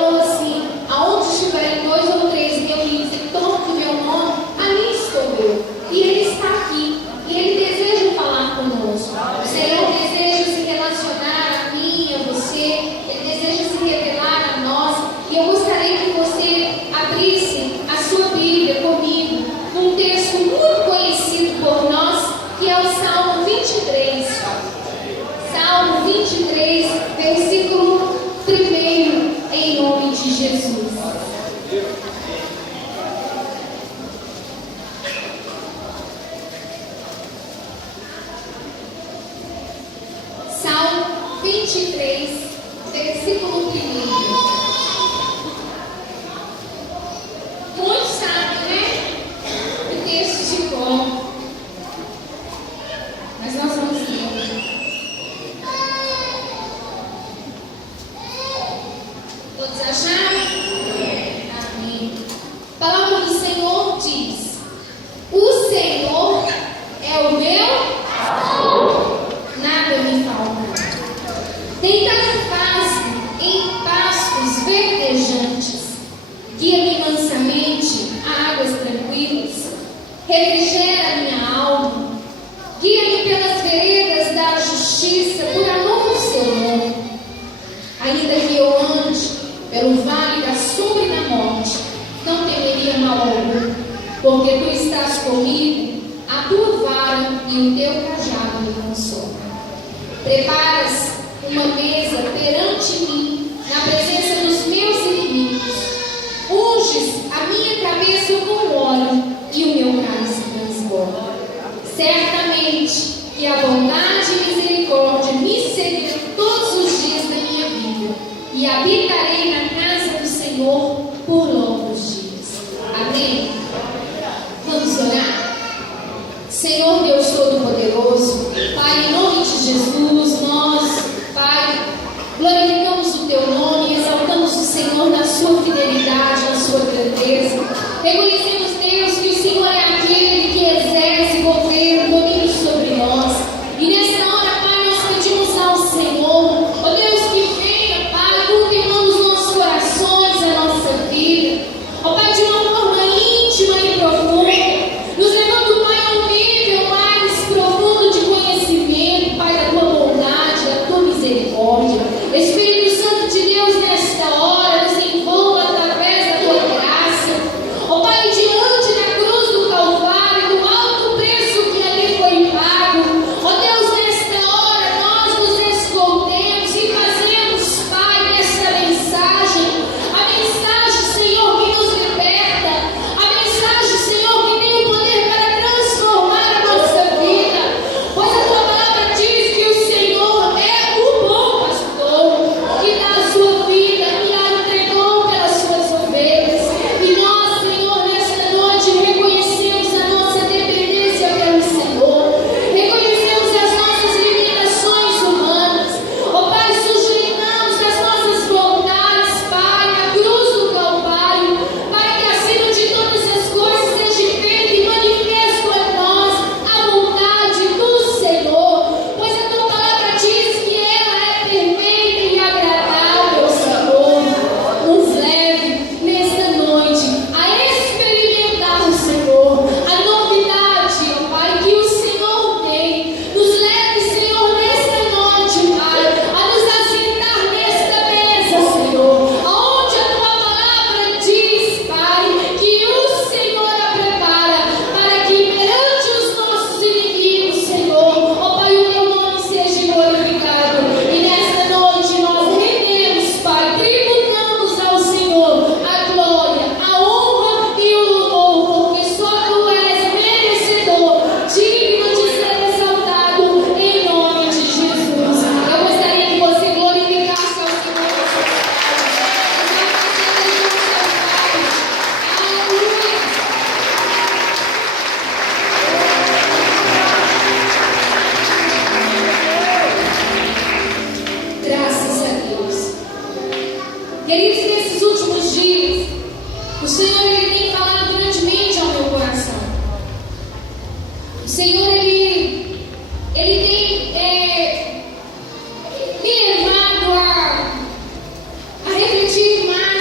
falou assim: aonde estiverem 2 ou 3 reunidos em torno do meu nome, ali estou eu. E Ele está aqui. E Ele deseja falar conosco. O Senhor deseja se relacionar a mim, a você. Ele deseja se revelar a nós. E eu gostaria que você abrisse a sua Bíblia comigo num texto muito conhecido por nós, que é o Salmo 23. Salmo 23, versículo 1, em nome de Jesus. Salmo 23, versículo 1. Muitos sabem, né? O texto de cor. Mas nós vamos ler. Todos acharam? Amém. A palavra do Senhor diz: o Senhor é o meu pastor, nada me falta. Deitar-me faz em pastos verdejantes, guia-me mansamente a águas tranquilas, refrigera minha alma, guia-me pelas veredas da justiça, por amor do seu nome. Ainda que eu ande pelo vale da sombra e da morte, não temeria mal algum, porque tu estás comigo, a tua vara e o teu cajado me consolam. Preparas uma mesa perante mim, na presença dos meus inimigos. Unges a minha cabeça com óleo e o meu cálice transborda. Certamente que a bondade e misericórdia me seguirão todos os dias da minha vida, e habitarei na casa do Senhor por longos dias. Amém? Vamos orar? Senhor Deus Todo-Poderoso, Pai, em nome de Jesus, nós, Pai, glorificamos o Teu nome, exaltamos o Senhor na Sua fidelidade, na Sua grandeza. Reconhecemos, Deus, que o Senhor é aquele que exerce governo, domínio sobre nós. E nessa hora, Pai, nós pedimos ao Senhor, ó Deus, que venha, Pai, cultivando os nossos corações, a nossa vida. Ó Pai, de uma forma íntima e profunda, nos levando, Pai, a um nível mais profundo de conhecimento, Pai, da Tua bondade, da Tua misericórdia. Espírito Santo de Deus, nesta hora, nos envolva através da Tua graça. Ó Pai, diante da cruz do Calvário, do alto preço que ali foi pago, ó Deus, nesta hora nós nos escondemos e fazemos, Pai, esta mensagem, a mensagem, Senhor, que nos liberta, a mensagem, Senhor, que tem o poder para transformar a nossa vida, pois a Tua palavra diz que o Senhor é o bom pastor, que dá a sua vida e a entregou pelas suas ovelhas. E nós, Senhor, nesta noite reconhecemos a nossa dependência pelo Senhor, reconhecemos as nossas limitações humanas. Ó Pai, sujeitamos as nossas vontades, Pai, na cruz do Calvário, para que acima de todas as coisas seja feita e manifesto a nós a vontade do Senhor, pois a Tua palavra diz que ela é perfeita e agradável, Senhor. Nos leve nesta noite a experimentar o Senhor, a novidade, ó Pai, que o Senhor tem. Nos leve, Senhor, nesta noite, Pai, a nos assentar nesta mesa, Senhor, aonde a Tua palavra diz, Pai, que o Senhor a prepara para que perante os nossos inimigos, Senhor, ó Pai, o Teu nome seja glorificado. E nesta noite nós rendemos, Pai, tributamos ao Senhor a glória, a honra e o louvor, porque só Tu és merecedor, digno de ser exaltado, em nome de Jesus. Eu gostaria que você glorificasse ao Senhor. Aleluia. Graças a Deus. Queridos, nesses últimos dias, o Senhor ele tem falado grandemente ao meu coração. O Senhor ele tem me levado a refletir mais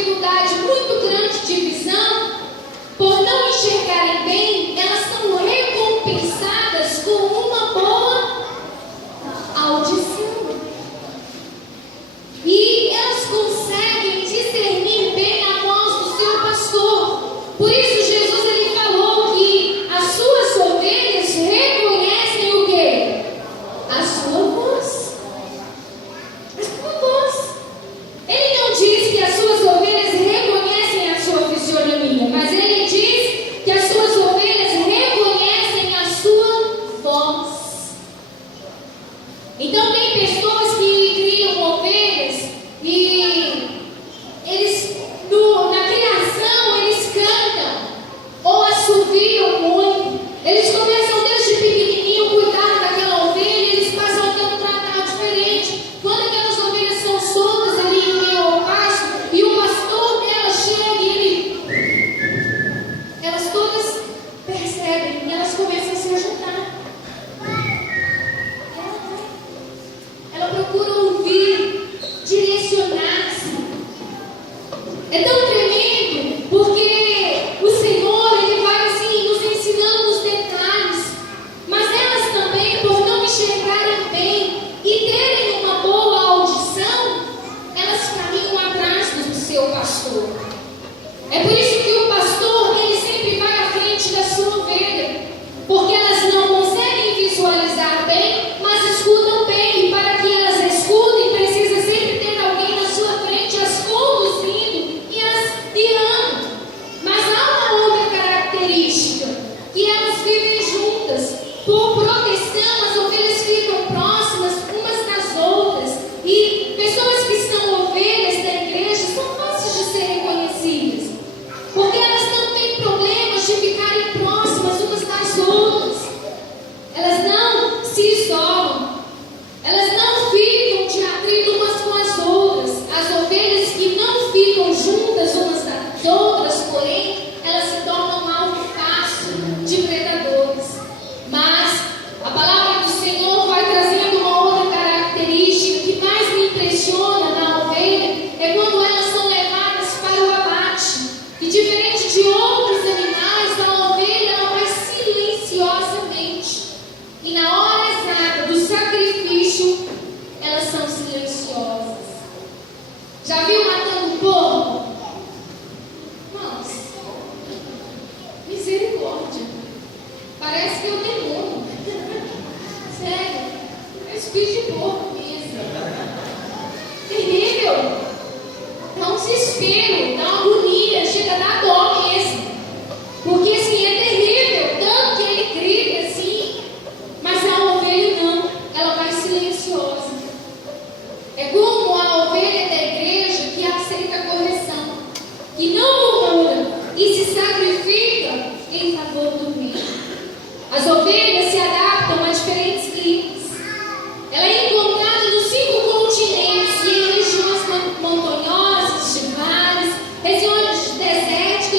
dificuldade muito grande de visão, por não enxergarem bem, elas são recompensadas com uma boa audição. E elas conseguem discernir bem a voz do seu pastor. Por isso Jesus ele falou que as suas ovelhas reconhecem o quê? A sua voz. A sua voz. Ele não diz que as suas ovelhas reconhecem a sua fisionomia, mas ele diz que as suas ovelhas reconhecem a sua voz. Então tem pessoas que criam ovelhas e eles, na criação, eles cantam ou assoviam muito. Eles começam desde pequenininho cuidar daquela ovelha e eles passam a ter um tratar diferente. Quando aquelas ovelhas são soltas ali em meio ao pasto e o pastor dela chega e elas todas percebem e elas começam a se ajudar. Ela procura ouvir, direcionar-se. É tão tremendo porque o Senhor ele vai assim nos ensinando os detalhes, mas elas também, por não enxergarem bem e terem uma boa audição, elas caminham atrás do seu pastor. É por isso que o pastor ele sempre vai à frente da sua ovelha, porque elas não conseguem visualizar bem, mas escutam bem, e para que elas escutem precisa sempre ter alguém na sua frente as conduzindo e as guiando. Mas há uma outra característica, que elas vivem juntas. Por proteção, as ovelhas ficam próximas umas das outras, e pessoas que são ovelhas da igreja são fáceis de ser reconhecidas, porque elas não têm problemas de ficarem próximas umas das outras. Elas não se isolam, elas não ficam de atrito umas com as outras. As ovelhas que não ficam juntas umas das outras, porém, elas se tornam alvo fácil de predadores. Mas a palavra do Senhor vai trazendo uma outra característica que mais me impressiona na ovelha, é quando elas são levadas para o abate. E diferente de outros animais, a ovelha ela vai silenciosamente. E na hora exata do sacrifício, elas são silenciosas. Já viu matando um porco? Nossa, misericórdia. Parece que é o demônio. Sério, é espírito de porco mesmo. Terrível. Dá um desespero, dá uma agonia, chega a dar dó mesmo. Porque assim, é terrível. Tanto que ele grita assim. Mas a ovelha não, ela vai silenciosa. É como a ovelha da igreja que aceita a correção, que não murmura e se sacrifica em favor do bem. As ovelhas se adaptam a diferentes climas. Ela é encontrada nos 5 continentes e em regiões montanhosas, de mares, regiões desérticas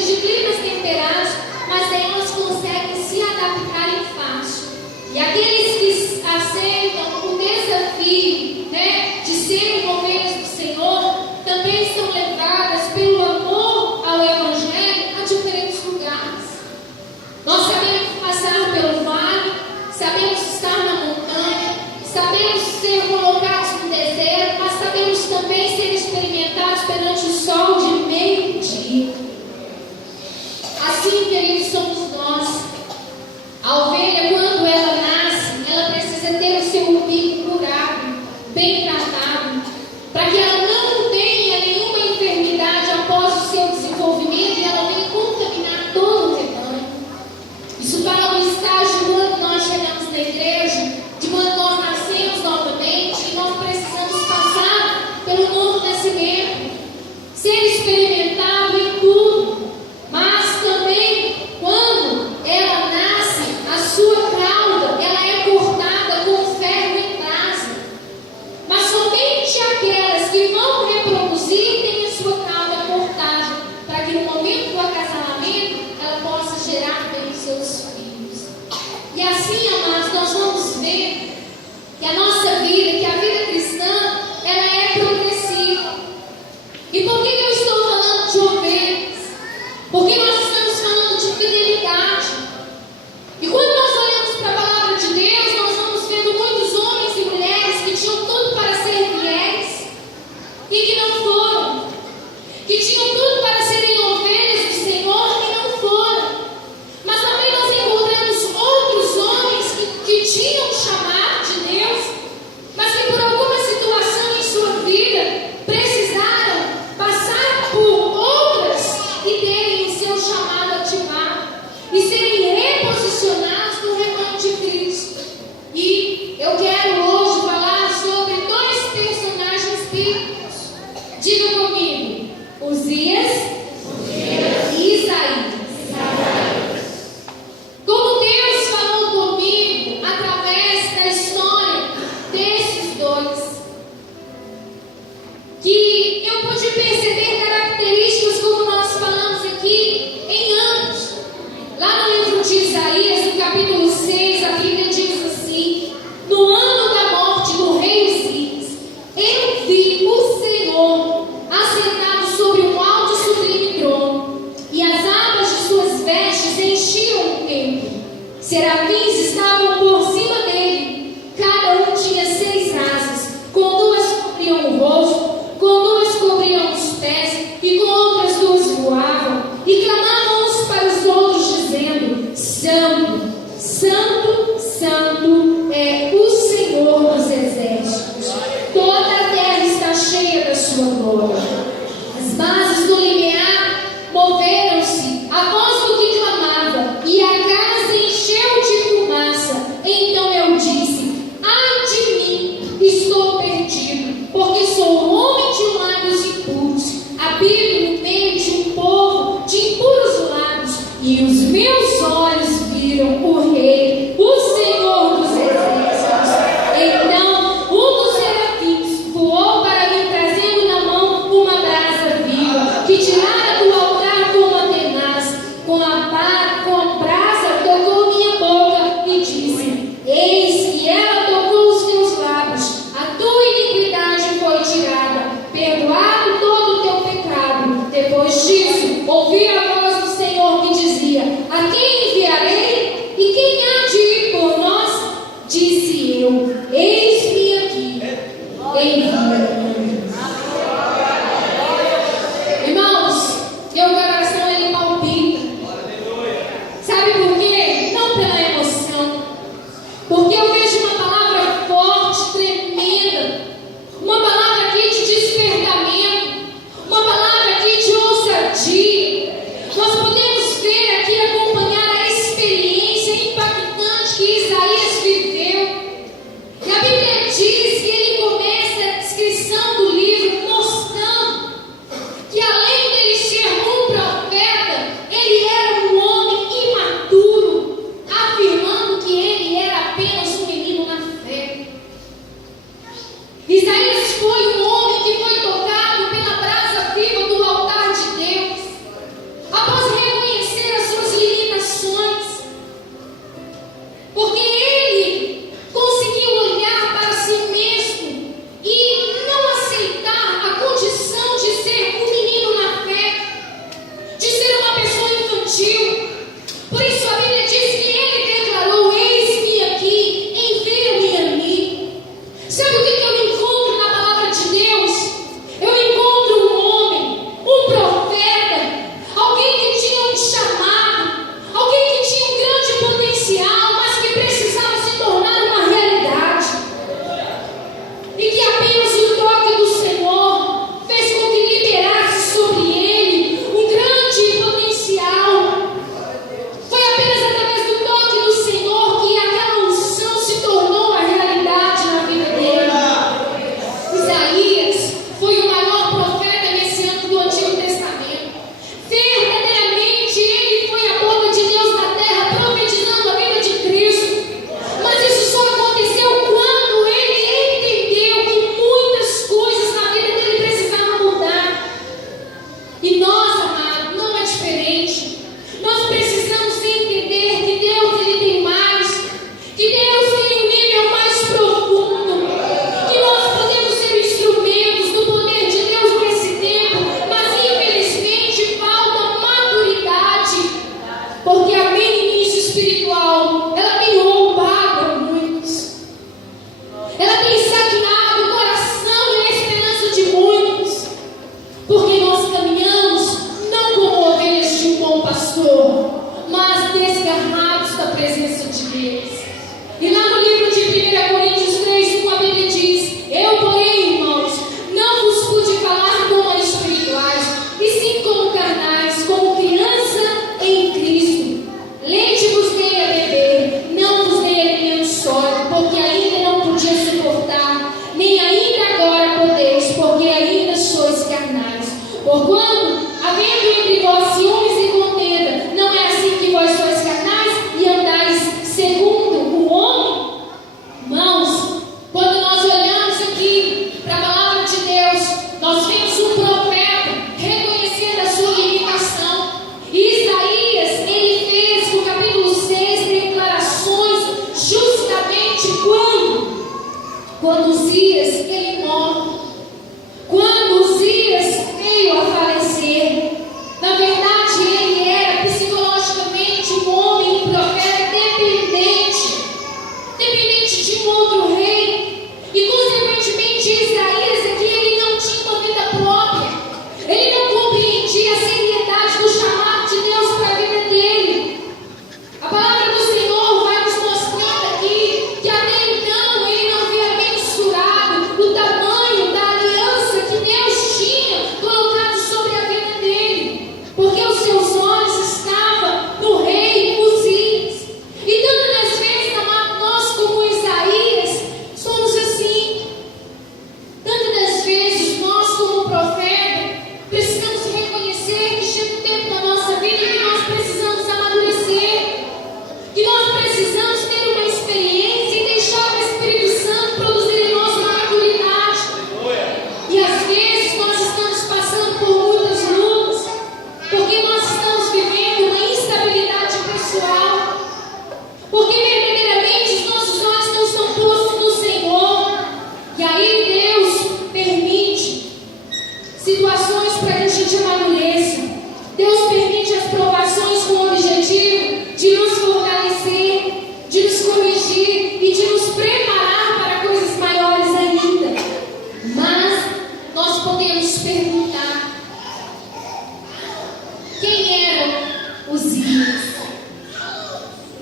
e com outras duas voavam, e clamavam uns para os outros, dizendo: Santo, Santo, Santo é o Senhor dos exércitos. Toda a terra está cheia da sua glória. As bases do limiar moveram-se, a voz do que clamava, e a casa encheu de fumaça. Então eu disse: ai de mim, estou perdido, porque sou um homem de lábios impuros, habito no meio de um povo de impuros lábios, e os meus olhos viram o Rei, o Senhor dos exércitos. Então um dos serafins voou para mim, trazendo na mão uma brasa viva, que tirara do altar com uma tenaz. Com a brasa tocou minha boca e disse: eis que ela tocou os teus lábios, a tua iniquidade foi tirada, perdoado todo o teu pecado. Depois disso, ouvi a voz do Senhor que dizia: a quem enviarei? E quem há de ir por nós? Disse eu: eis-me aqui, envia-me. Irmãos, meu coração ele palpita. Sabe por quê? Não pela emoção, porque eu vejo uma palavra forte, tremenda, uma palavra aqui de despertamento, uma palavra aqui de ousadia. Nós podemos ver aqui, acompanhar a experiência impactante que Isaías viveu. E a Bíblia diz que ele começa a descrição do livro mostrando que, além dele ser um profeta, ele era um homem imaturo, afirmando que ele era apenas um menino na fé. Isaías foi um homem que foi tocado pela brasa viva do altar de Deus, após reconhecer as suas limitações, porque ele conseguiu olhar para si mesmo e não aceitar a condição de ser um menino na fé, de ser uma pessoa infantil. Por isso a Bíblia diz que ele declarou: eis-me aqui, envia-me a mim. Sabe o que eu encontro na palavra de Deus? Eu encontro um homem, um profeta, alguém que tinha um chamado, alguém que tinha um grande potencial, mas que precisava se tornar uma realidade. E que apenas o toque do Senhor fez com que liberasse sobre ele um grande potencial. Foi apenas através do toque do Senhor que aquela unção se tornou a realidade na vida dele. Isaías foi o maior profeta messiânico do Antigo Testamento. Verdadeiramente ele foi a boca de Deus na terra, profetizando a vida de Cristo. Mas isso só aconteceu quando ele entendeu que muitas coisas na vida dele precisavam mudar. E nós, amados, não é diferente. Nós precisamos entender que Deus ele tem mais, que Deus tem um nível mais profundo, que nós podemos ser instrumentos do poder de Deus nesse tempo, mas infelizmente falta maturidade, porque a meninice espiritual, ela tem roubado a muitos, ela tem saqueado o coração e a esperança de muitos, porque nós caminhamos não como ovelhas de um bom pastor, situações com o objetivo de nos fortalecer, de nos corrigir e de nos preparar para coisas maiores ainda. Mas nós podemos perguntar: quem eram Uzias?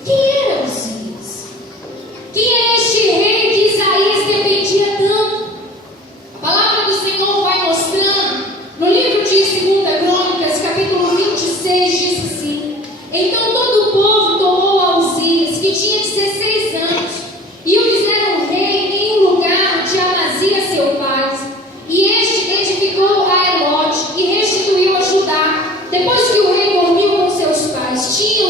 Quem era Uzias? Quem é este rei que Isaías dependia tanto? A palavra do Senhor vai mostrando no livro de 2 Crônicas, capítulo 26, diz assim: então todo o povo tomou a Uzias, que tinha 16 anos, e o fizeram rei em um lugar de Amazias seu pai. E este edificou a Elote e restituiu a Judá. Depois que o rei dormiu com seus pais, tinha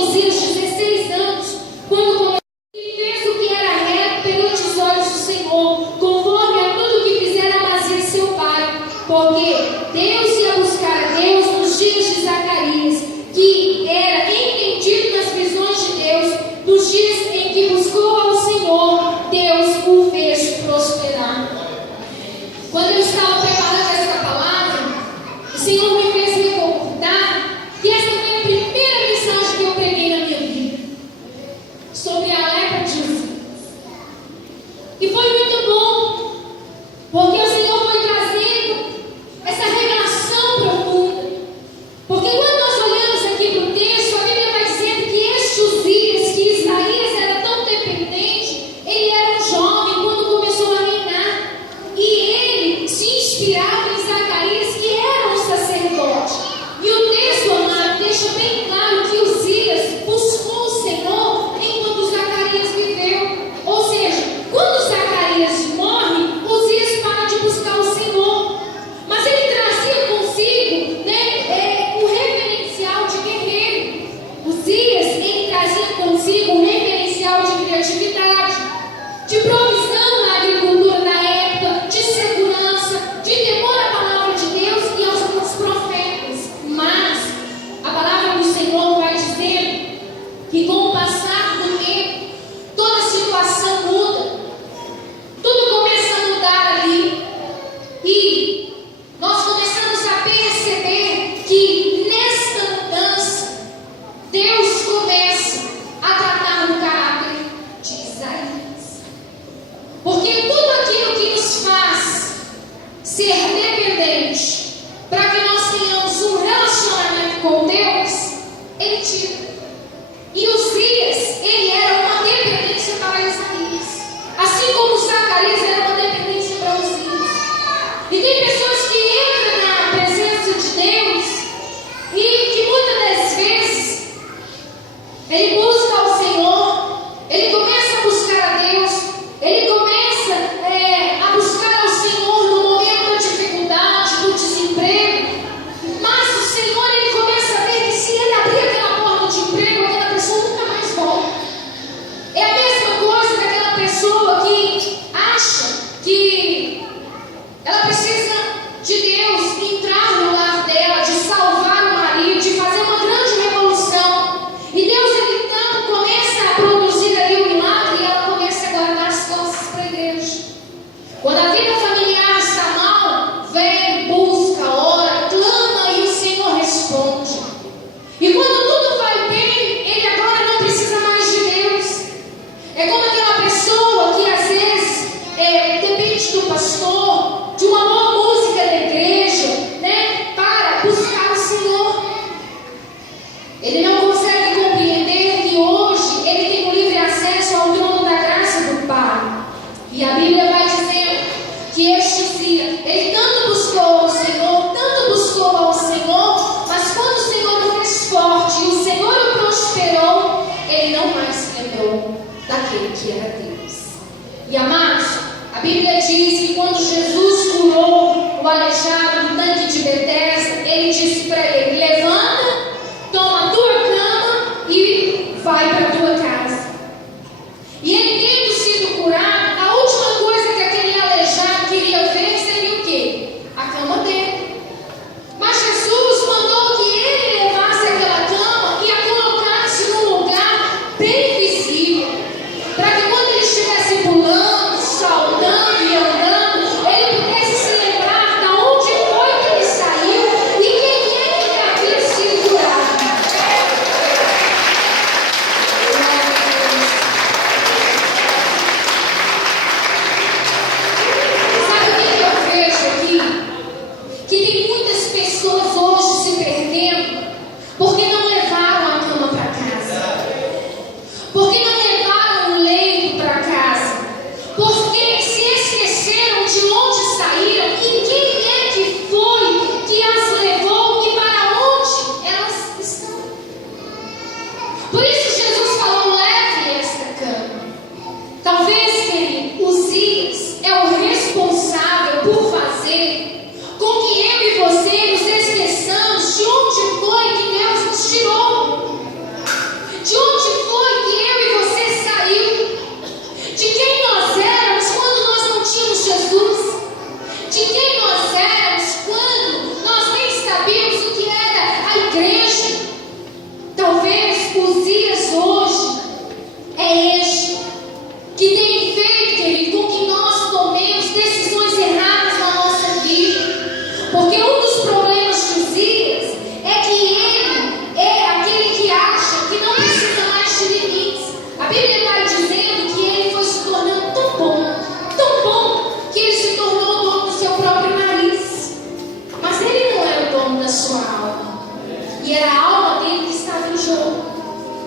E era a alma dele que estava em jogo.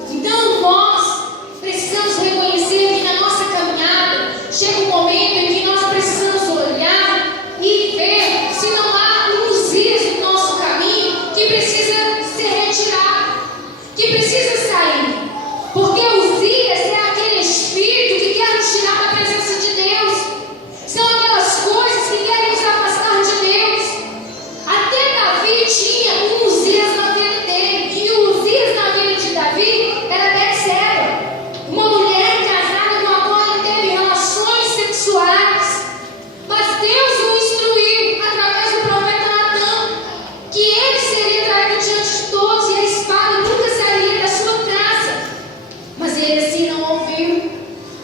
Então nós precisamos reconhecer que na nossa caminhada chega um momento em que nós precisamos olhar e ver se não há Uzias no nosso caminho que precisa ser retirado, que precisa sair. Porque Uzias é aquele espírito que quer nos tirar da presença de Deus. São aquelas coisas que querem nos afastar de Deus. Até Davi tinha um Uzias na vida dele. E o Uzias na vida de Davi era Betseba, uma mulher casada com a qual ele teve relações sexuais. Mas Deus o instruiu através do profeta Natã que ele seria traído diante de todos e a espada nunca sairia da sua casa. Mas ele assim não ouviu.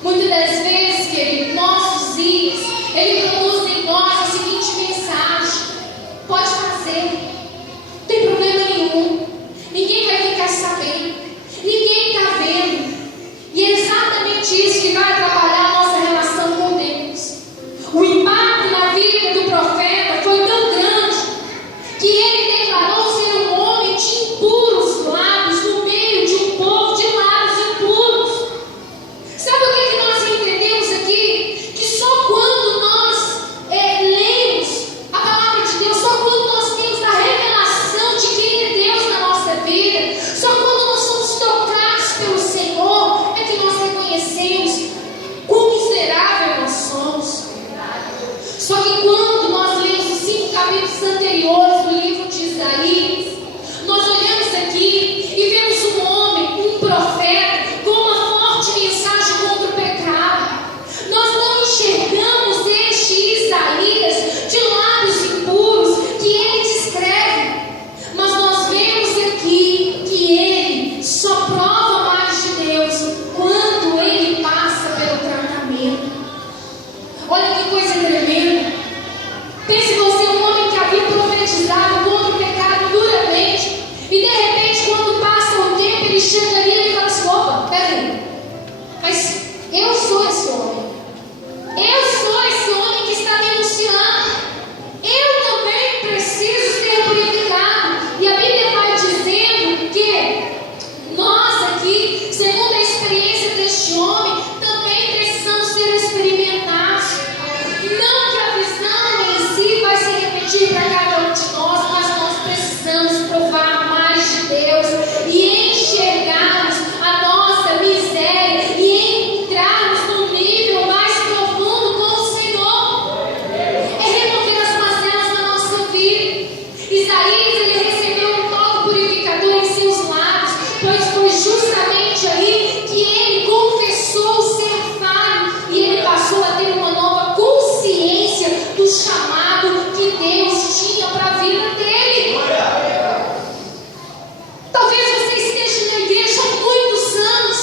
Muitas das vezes, querido, nossos dias, ele produz em nós a seguinte mensagem: pode fazer, não tem problema nenhum, ninguém vai ficar sabendo, ninguém está vendo. E é exatamente isso que vai atrapalhar a nossa relação com Deus. O impacto na vida do profeta foi tão grande que ele declarou ser um homem de impuros lábios no meio de um povo de lábios impuros. Sabe o que nós entendemos aqui? Que só quando nós lemos a palavra de Deus, só quando nós temos a revelação de quem é Deus na nossa vida, só quando nós somos tocados pelo Senhor, é que nós reconhecemos quão miserável nós somos. Só que quando nós lemos os 5 capítulos anteriores do livro de Isaías, nós olhamos aqui e vemos um homem, um profeta, com uma forte mensagem contra o pecado. Nós não enxergamos este Isaías de lábios impuros que ele descreve, mas nós vemos aqui que ele só prova mais de Deus quando ele passa pelo tratamento. Olha que coisa tremenda. Pense você, um homem que havia profetizado contra o pecado duramente, e de repente, quando passa o tempo, ele chega ali e ele fala assim: opa, peraí, mas eu sou esse homem. Eu sou esse homem que está denunciando. Eu também preciso ser purificado. E a Bíblia vai dizendo que nós aqui, segundo a experiência deste homem, também precisamos ser experimentados. Não que a visão em si vai se repetir para cada um de nós, mas nós precisamos provar mais de Deus e enxergarmos a nossa miséria e entrarmos num nível mais profundo com o Senhor. É remover as mazelas na nossa vida. Isaías, ele recebeu um toque purificador em seus lábios, pois foi justamente aí que ele confessou ser falho e ele passou a ter uma nova consciência do chamado que Deus tinha para a vida dele. Talvez você esteja na igreja há muitos anos.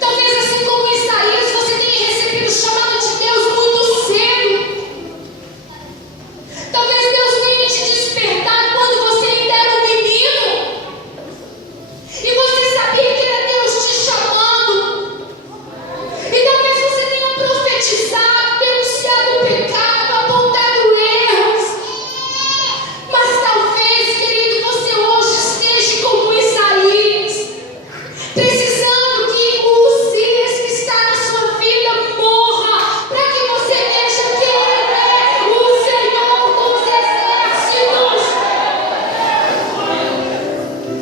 Talvez, assim como Isaías, você tenha recebido o chamado de Deus muito cedo. Talvez Deus venha te despertar quando você ainda era um menino e você sabia que era Deus te chamando. E talvez você tenha profetizado, denunciado o pecado, apontado erros. Mas talvez, querido, você hoje esteja como Isaías, precisando que o Uzias que está na sua vida morra, para que você veja quem é o Senhor dos exércitos.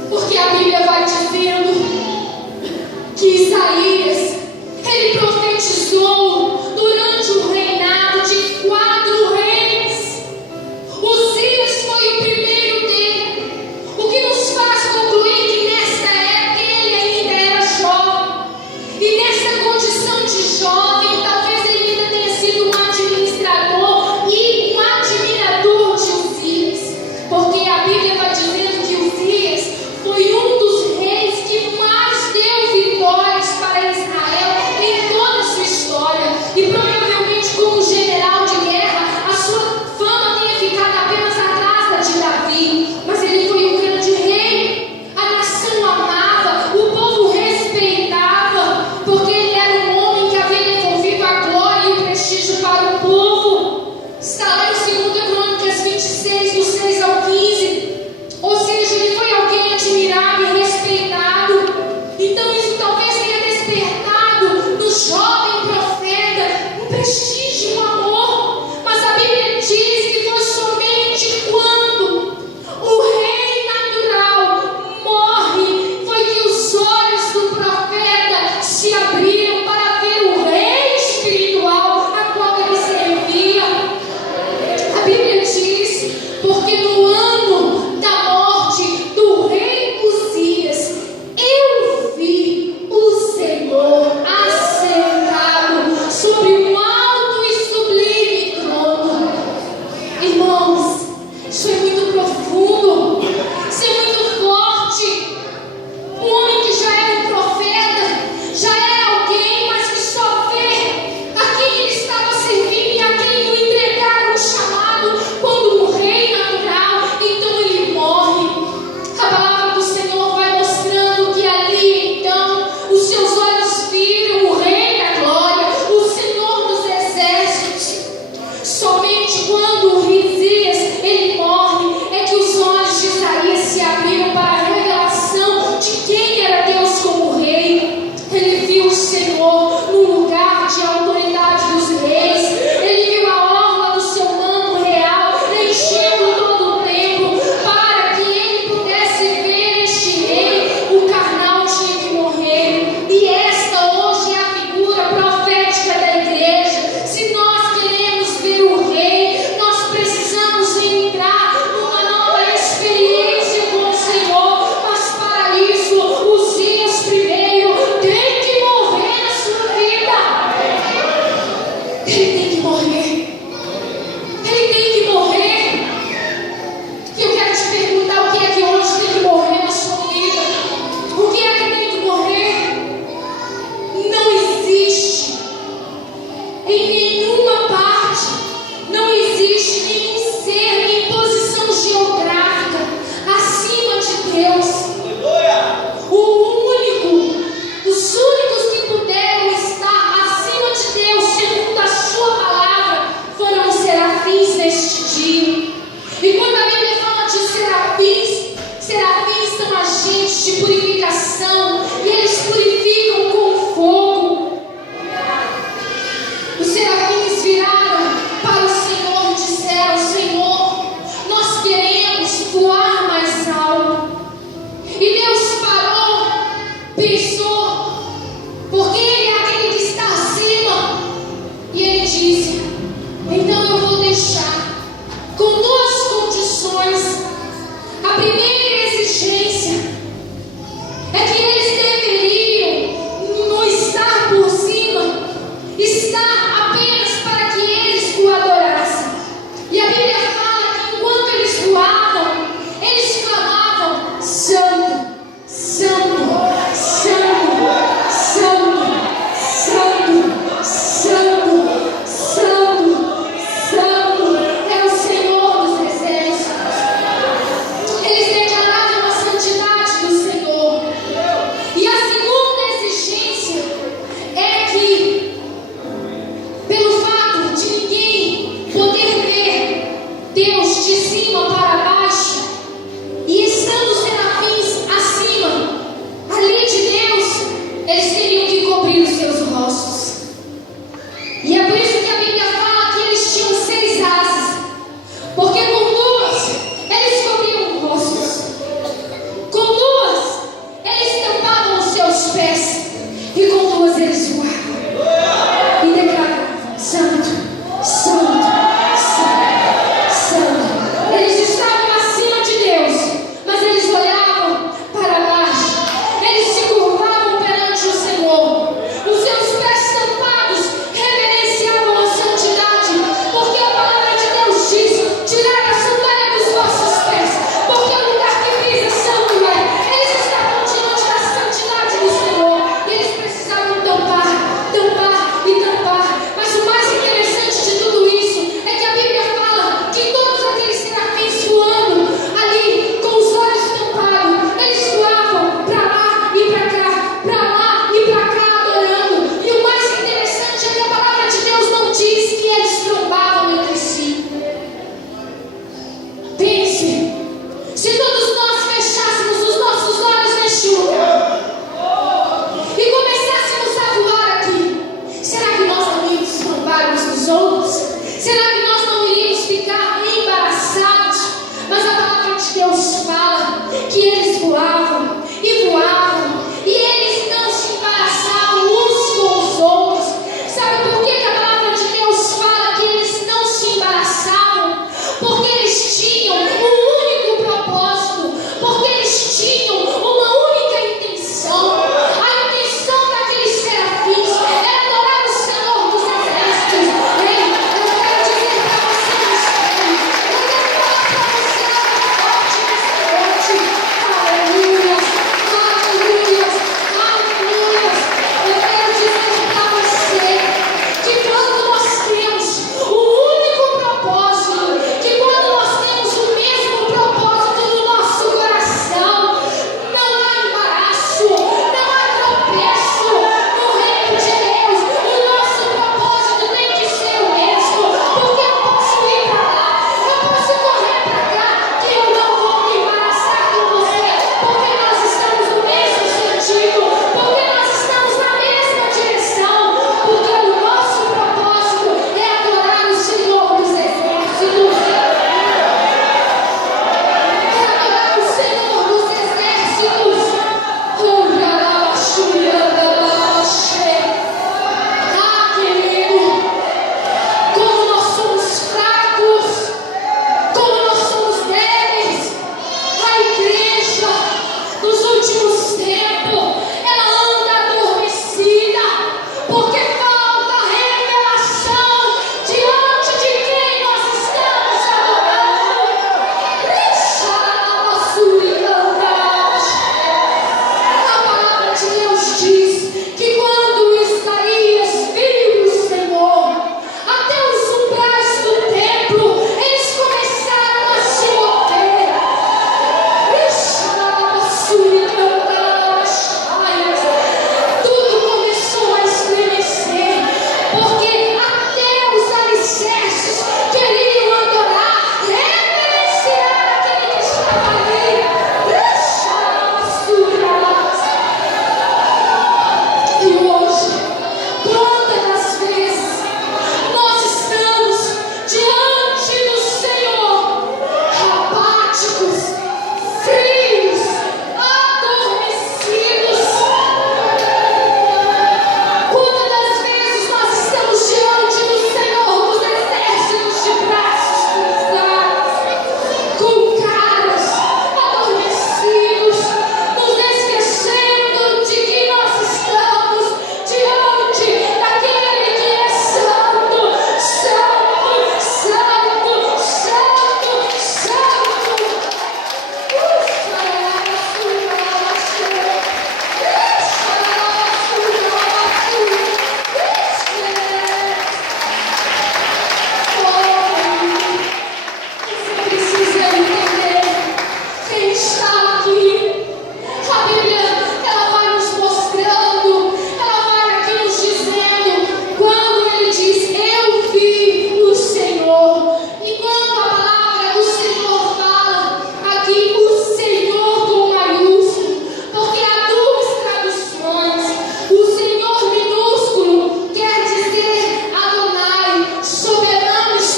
Porque a Bíblia vai dizendo que Isaías, ele profetizou durante o reinado de 4 reis. Uzias foi o primeiro dele, o que nos faz concluir que nessa época ele ainda era jovem. E nessa condição de jovem, talvez ele ainda tenha sido um administrador e um admirador de Uzias, porque a Bíblia vai dizendo que Uzias foi um dos reis que mais deu vitórias para Israel.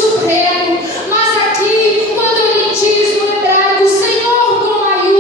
Supremo, mas aqui, quando ele diz no hebraico, Senhor com maiúsculo,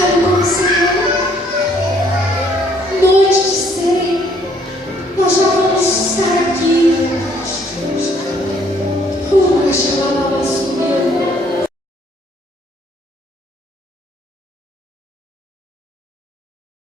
Sabe